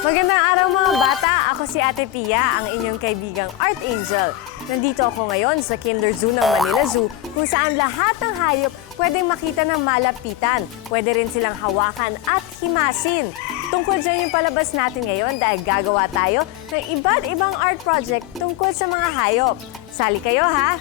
Magandang araw mga bata! Ako si Ate Pia, ang inyong kaibigang Art Angel. Nandito ako ngayon sa Kinder Zoo ng Manila Zoo kung saan lahat ng hayop pwedeng makita ng malapitan. Pwede rin silang hawakan at himasin. Tungkol dyan yung palabas natin ngayon dahil gagawa tayo ng iba't ibang art project tungkol sa mga hayop. Sali kayo ha!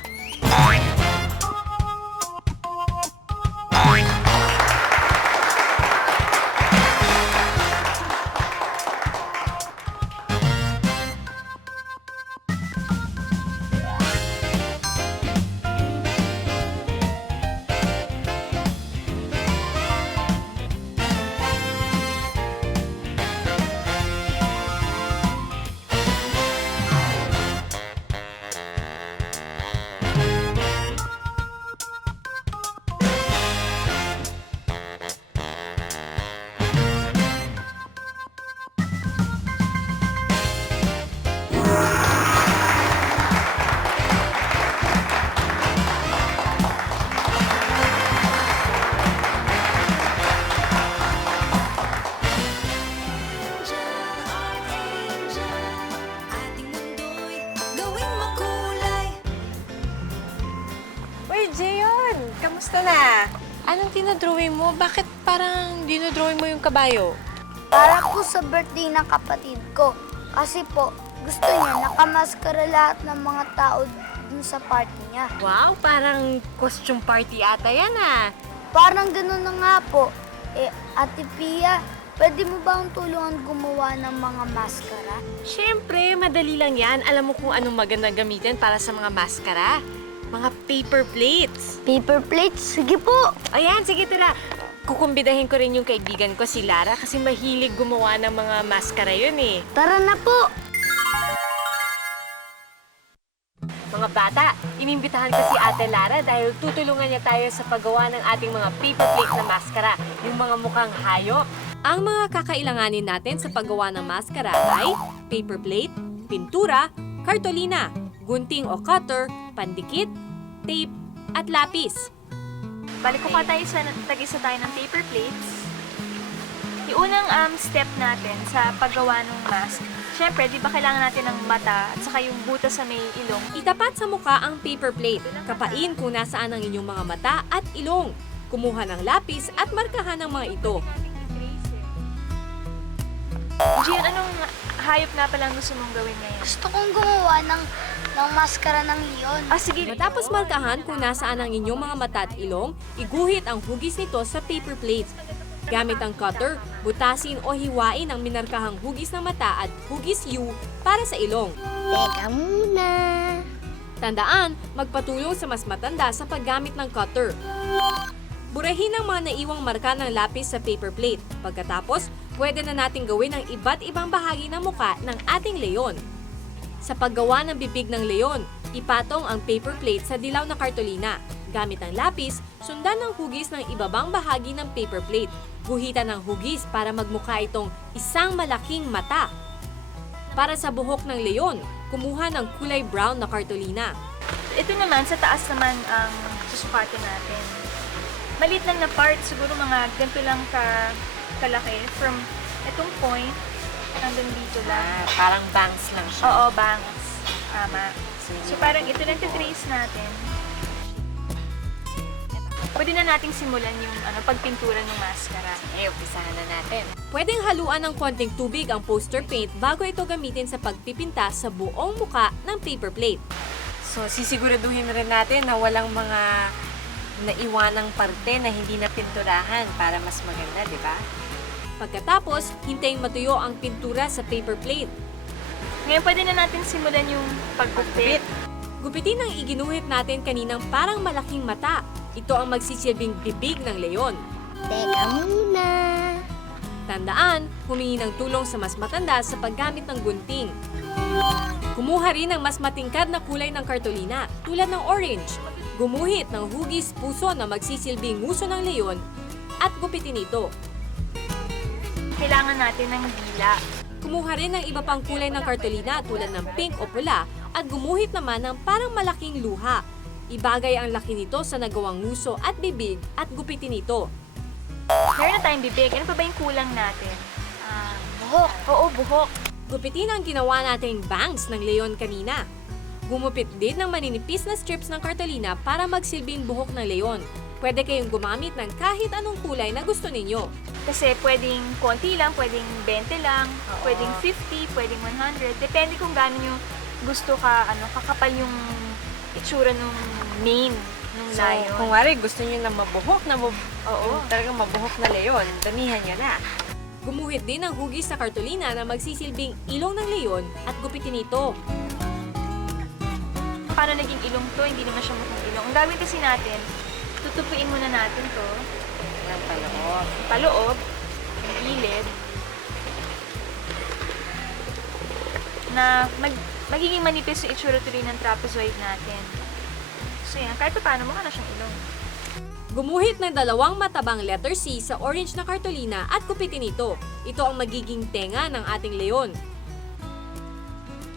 Jeon, kamusta na? Anong dinodrawing mo? Bakit parang dinodrawing mo yung kabayo? Para po sa birthday ng kapatid ko. Kasi po, gusto niya nakamaskara lahat ng mga tao dun sa party niya. Wow, parang costume party ata yan ah. Parang ganun na nga po. Ate Pia, pwede mo ba ang tulungan gumawa ng mga maskara? Siyempre, madali lang yan. Alam mo kung anong maganda gamitin para sa mga maskara? Mga paper plates. Paper plates? Sige po. Ayan, sige tara. Kukumbidahin ko rin yung kaibigan ko, si Lara, kasi mahilig gumawa ng mga maskara yun eh. Tara na po. Mga bata, inimbitahan ko si Ate Lara dahil tutulungan niya tayo sa paggawa ng ating mga paper plate na maskara, yung mga mukhang hayop. Ang mga kakailanganin natin sa paggawa ng maskara ay paper plate, pintura, kartolina, gunting o cutter, pandikit, tape, at lapis. Balik ko pa tayo sa tag-isa tayo ng paper plates. Yung unang step natin sa paggawa ng mask, syempre, di ba kailangan natin ng mata at saka yung butas sa may ilong. Itapat sa mukha ang paper plate. Kapain kung nasaan ang inyong mga mata at ilong. Kumuha ng lapis at markahan ang mga ito. Gian, anong hayop nga palang gusto mong gawin ngayon? Gusto kong gumawa ng maskara ng leon. Sige. Matapos markahan kung nasaan ang inyong mga mata at ilong, iguhit ang hugis nito sa paper plate. Gamit ang cutter, butasin o hiwain ang minarkahang hugis ng mata at hugis U para sa ilong. Teka muna. Tandaan, magpatulong sa mas matanda sa paggamit ng cutter. Burahin ang mga naiwang marka ng lapis sa paper plate. Pagkatapos, pwede na natin gawin ang iba't ibang bahagi ng muka ng ating leon. Sa paggawa ng bibig ng leon, ipatong ang paper plate sa dilaw na kartolina. Gamit ang lapis, sundan ng hugis ng ibabang bahagi ng paper plate. Guhitan ng hugis para magmukha itong isang malaking mata. Para sa buhok ng leon, kumuha ng kulay brown na kartolina. Ito naman, sa taas naman ang susukatin natin. Maliit lang na part, siguro mga ganito lang kalaki. From itong point, hanggang dito lang. Parang bangs lang siya. Oo, bangs. Tama. So parang ito lang trace natin. Pwede na nating simulan yung pagpintura ng maskara. Umpisahan na natin. Pwedeng haluan ng konting tubig ang poster paint bago ito gamitin sa pagpipinta sa buong muka ng paper plate. So, sisiguraduhin rin natin na walang mga naiwanang parte na hindi napinturahan para mas maganda, di ba? Pagkatapos, hintayin matuyo ang pintura sa paper plate. Ngayon, pwede na natin simulan yung paggupit. Gupitin ang iginuhit natin kaninang parang malaking mata. Ito ang magsisilbing bibig ng leon. Teka muna. Tandaan, humingi ng tulong sa mas matanda sa paggamit ng gunting. Kumuha rin ng mas matingkad na kulay ng kartolina, tulad ng orange. Gumuhit ng hugis puso na magsisilbing nguso ng leon at gupitin ito. Kailangan natin ng dila. Kumuha rin ng iba pang kulay ng kartolina tulad ng pink o pula at gumuhit naman ng parang malaking luha. Ibagay ang laki nito sa nagawang nguso at bibig at gupitin ito. Meron na tayong bibig. Ano pa ba yung kulang natin? Buhok. Oo, buhok. Gupitin ang ginawa nating bangs ng leon kanina. Gumupit din ng maninipis na strips ng kartolina para magsilbing buhok ng leon. Pwede kayong gumamit ng kahit anong kulay na gusto ninyo. Kasi pwedeng konti lang, pwedeng 20 lang, pwedeng 50, pwedeng 100. Depende kung gaano nyo gusto kakapal yung itsura ng mane ng So, lion. kung wari, gusto niyo na mabuhok, Oo. talagang mabuhok na leon, damihan niyo na. Gumuhit din ng hugis sa kartolina na magsisilbing ilong ng leon at gupitin ito. Paano naging ilong to? Hindi naman siya mukhang ilong. Ang gawin kasi natin, tutupuin muna natin to. Yan paloob. Paloob, yung gilid, na magiging manipis yung itsura tuloy ng trapezoid natin. So yan, kahit pa paano mukha na siyang ilong. Gumuhit ng dalawang matabang letter C sa orange na kartolina at gupitin ito. Ito ang magiging tenga ng ating leon.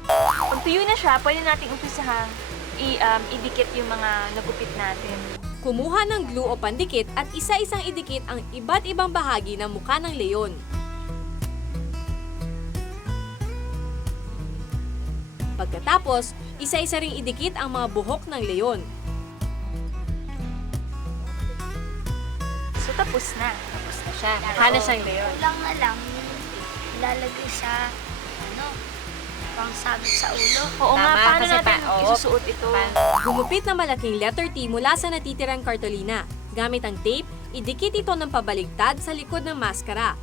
Pag tuyo na siya, pwede nating umpisahang idikit yung mga nagupit natin. Kumuha ng glue o pandikit at isa-isang idikit ang iba't ibang bahagi ng mukha ng leon. Pagkatapos, isa-isa ring idikit ang mga buhok ng leon. So tapos na. Tapos na siya. Mukha na siyang leon. Kulang na lang lalagay sa pang sabit sa ulo. Oo nga, Tama, paano kasi natin oo. isusuot ito? Gumupit ng malaking letter T mula sa natitirang kartolina. Gamit ang tape, idikit ito ng pabaligtad sa likod ng maskara.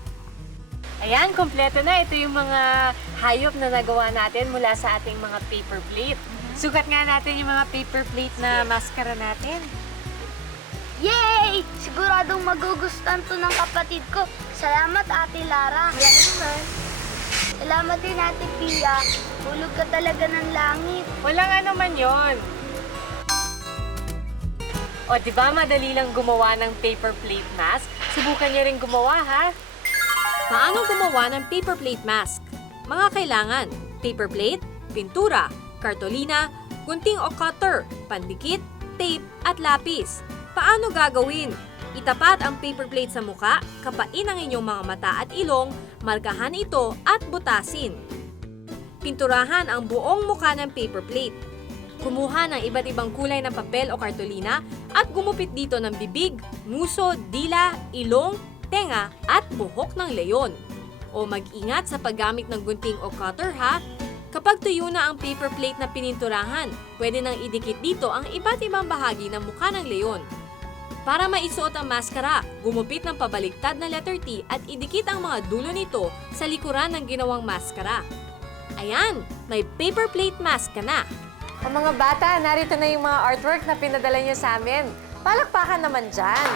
Ayan, kompleto na. Ito yung mga hayop na nagawa natin mula sa ating mga paper plate. Sukat nga natin yung mga paper plate na maskara natin. Yay! Siguradong magugustuhan to ng kapatid ko. Salamat, Ate Lara. Wala naman. Salamat din, Ate Pia. Hulog ka talaga ng langit. Walang ano man yon. O, di ba madali lang gumawa ng paper plate mask? Subukan niyo rin gumawa, ha? Paano gumawa ng paper plate mask? Mga kailangan, paper plate, pintura, kartolina, gunting o cutter, pandikit, tape at lapis. Paano gagawin? Itapat ang paper plate sa muka, kapain ang inyong mga mata at ilong, markahan ito at butasin. Pinturahan ang buong muka ng paper plate. Kumuha ng iba't ibang kulay ng papel o kartolina at gumupit dito ng bibig, nguso, dila, ilong, tenga at buhok ng leon. O mag-ingat sa paggamit ng gunting o cutter ha. Kapag tuyo na ang paper plate na pininturahan, pwede nang idikit dito ang iba't ibang bahagi ng mukha ng leon. Para maisuot ang maskara, gumupit ng pabaligtad na letter T at idikit ang mga dulo nito sa likuran ng ginawang maskara. Ayan, may paper plate mask ka na. O mga bata, narito na yung mga artwork na pinadala niyo sa amin. Palakpakan naman dyan.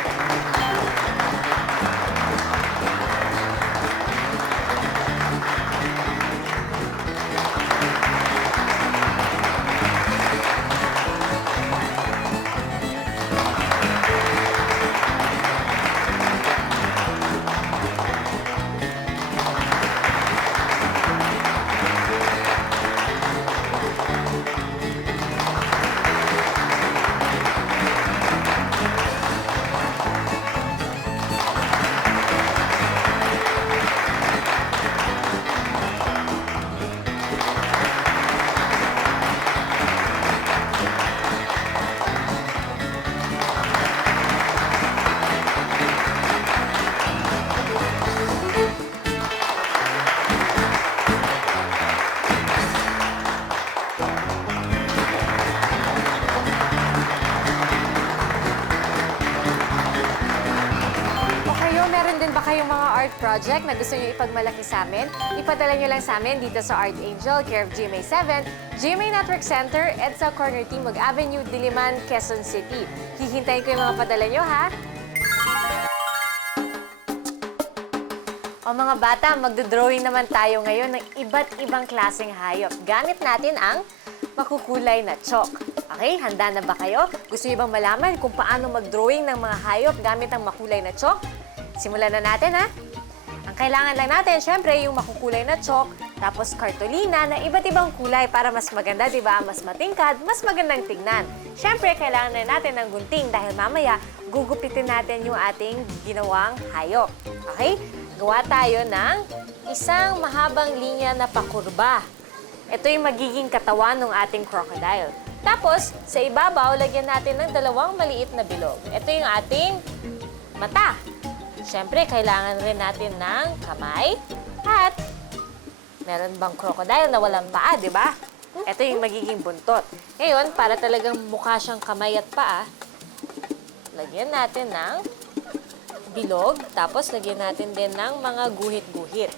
Meron din ba kayong mga art project na gusto nyo ipagmalaki sa amin? Ipadala nyo lang sa amin dito sa Art Angel, care of GMA7, GMA Network Center, EDSA Corner Timog Avenue, Diliman, Quezon City. Hihintayin ko yung mga padala nyo, ha? O mga bata, magdodrawing naman tayo ngayon ng iba't ibang klaseng hayop. Gamit natin ang makukulay na chalk. Okay, handa na ba kayo? Gusto niyo bang malaman kung paano mag-drawing ng mga hayop gamit ang makulay na chalk? Simulan na natin, ha? Ang kailangan lang natin, syempre, yung makukulay na chalk, Tapos cartolina na iba't ibang kulay para mas maganda, di ba? Mas matingkad, mas magandang tignan. Siyempre, kailangan na natin ng gunting dahil mamaya gugupitin natin yung ating ginawang hayop. Okay? Gawa tayo ng isang mahabang linya na pakurba. Ito yung magiging katawan ng ating crocodile. Tapos, sa ibabaw, lagyan natin ng dalawang maliit na bilog. Ito yung ating mata. Siyempre, kailangan rin natin ng kamay at meron bang crocodile na walang paa, di ba? Ito yung magiging buntot. Ngayon, para talagang mukha siyang kamay at paa, lagyan natin ng bilog, tapos lagyan natin din ng mga guhit-guhit.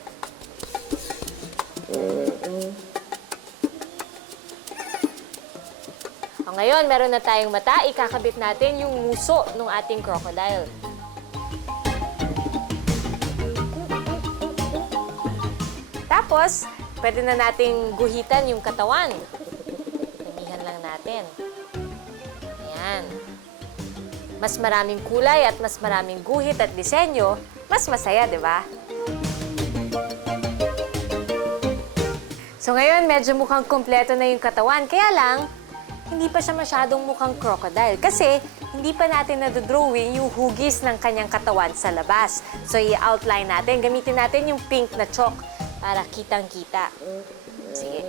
O ngayon, meron na tayong mata, ikakabit natin yung nguso ng ating crocodile. Tapos, pwede na nating guhitan yung katawan. Damihan lang natin. Ayan. Mas maraming kulay at mas maraming guhit at disenyo, mas masaya, di ba? So ngayon, medyo mukhang kumpleto na yung katawan. Kaya lang, hindi pa siya masyadong mukhang crocodile. Kasi, hindi pa natin nadodrawing yung hugis ng kanyang katawan sa labas. So, i-outline natin. Gamitin natin yung pink na chalk para kitang-kita. Sige.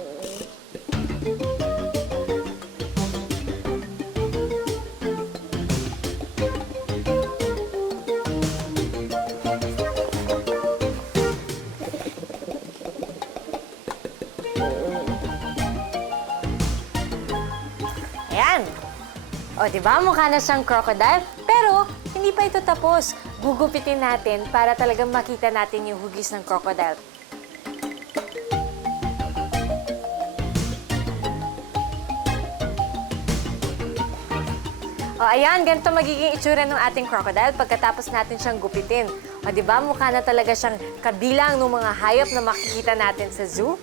Ayan. O, di ba? Mukha na siyang crocodile. Pero, hindi pa ito tapos. Gugupitin natin para talagang makita natin yung hugis ng crocodile. O, ayan, ganito magiging itsura ng ating crocodile pagkatapos natin siyang gupitin. O, di ba? Mukha na talaga siyang kabilang ng mga hayop na makikita natin sa zoo.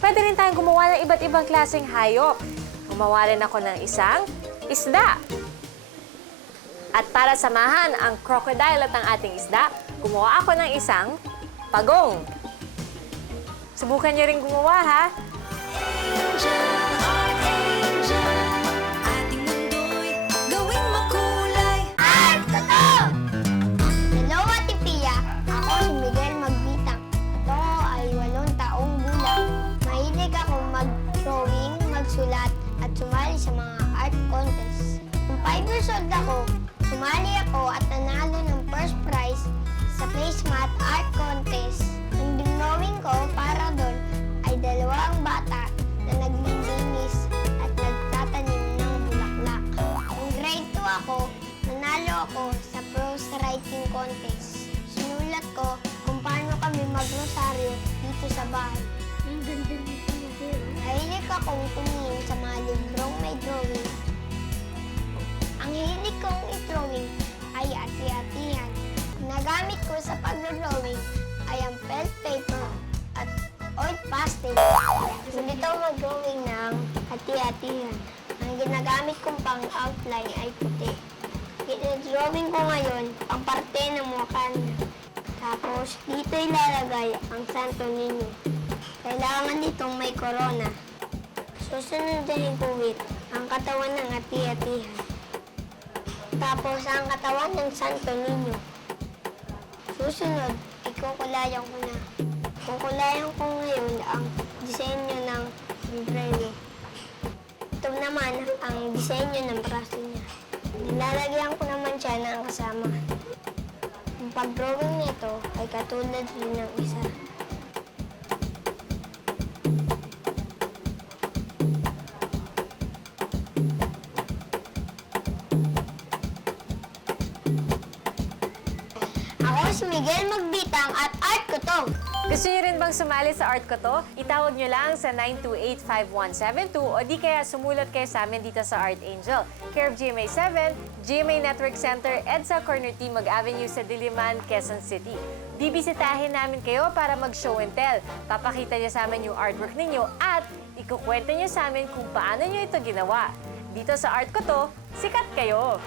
Pwede rin tayong gumawa ng iba't ibang klaseng hayop. Gumawa rin ako ng isang isda. At para samahan ang crocodile at ang ating isda, gumawa ako ng isang pagong. Subukan niyo rin gumawa, ha? Hello, Ate Pia. Ako si Miguel Magbitang. At ako ay 8 taong gulang. Mahilig akong mag-drawing, magsulat, at sumali sa mga art contest. Nung 5 years old ako, sumali ako at nanalo ng first prize sa Placemat Art Contest. Ang drawing ko para doon ay 2 bata na naglilinis at nagtatanim ng bulaklak. Nung grade 2 ako, nanalo ako sa prose writing contest. Sinulat ko kung paano kami magrosaryo dito sa bahay. Ang ganda nito na Mahilig akong tumingin sa mga librong may drawing. Ang hilig kong i-drawing ay ati-atihan. Nagamit ko sa pag-drawing ay ang felt paper at oil pastel. Nandito mag-drawing ng ati-atihan. Ang ginagamit kong pang-outline ay puti. Drawing ko ngayon ang parte ng mukha niya. Tapos dito ilalagay ang Santo Niño. Kailangan ditong may corona. Susunod din iguhit ang katawan ng ati-atihan. Tapos ang katawan ng Santo Niño. Susunod, ikukulayan ko na. Kukulayan ko ngayon ang disenyo ng sombrero. Ito naman ang disenyo ng braso niya. Nilalagyan ko naman siya ng kasama. Ang pag-drawing nito ay katulad rin ng isa. Ako si Miguel Magbitang at art ko to. Gusto niyo rin bang sumali sa art ko to? Itawag niyo lang sa 928-5172 o di kaya sumulat kayo sa amin dito sa Art Angel. Care of GMA 7, GMA Network Center, EDSA Corner T. Mag Avenue sa Diliman, Quezon City. Bibisitahin namin kayo para mag-show and tell. Papakita niyo sa amin yung artwork ninyo at ikukwento niyo sa amin kung paano niyo ito ginawa. Dito sa art ko to, sikat kayo!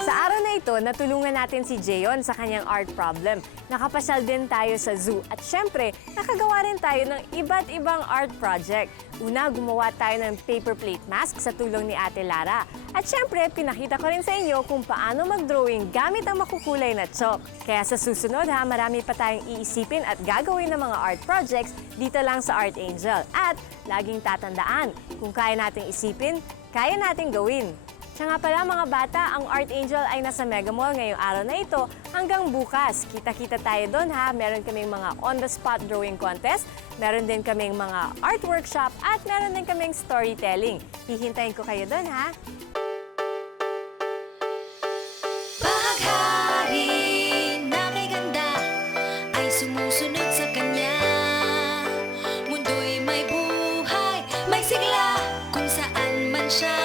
Sa araw na ito, natulungan natin si Jayon sa kanyang art problem. Nakapasyal din tayo sa zoo at syempre, nakagawa rin tayo ng iba't ibang art project. Una, gumawa tayo ng paper plate mask sa tulong ni Ate Lara. At syempre, pinakita ko rin sa inyo kung paano mag-drawing gamit ang makukulay na chalk. Kaya sa susunod ha, marami pa tayong iisipin at gagawin ng mga art projects dito lang sa Art Angel. At laging tatandaan, kung kaya nating isipin, kaya nating gawin. Siya nga pala mga bata, ang Art Angel ay nasa Mega Mall ngayong araw na ito hanggang bukas. Kita-kita tayo doon ha. Meron kaming mga on-the-spot drawing contest, meron din kaming mga art workshop, at meron din kaming storytelling. Hihintayin ko kayo doon ha. Bahaghari na may ganda ay sumusunod sa kanya. Mundo'y may buhay, may sigla kung saan man siya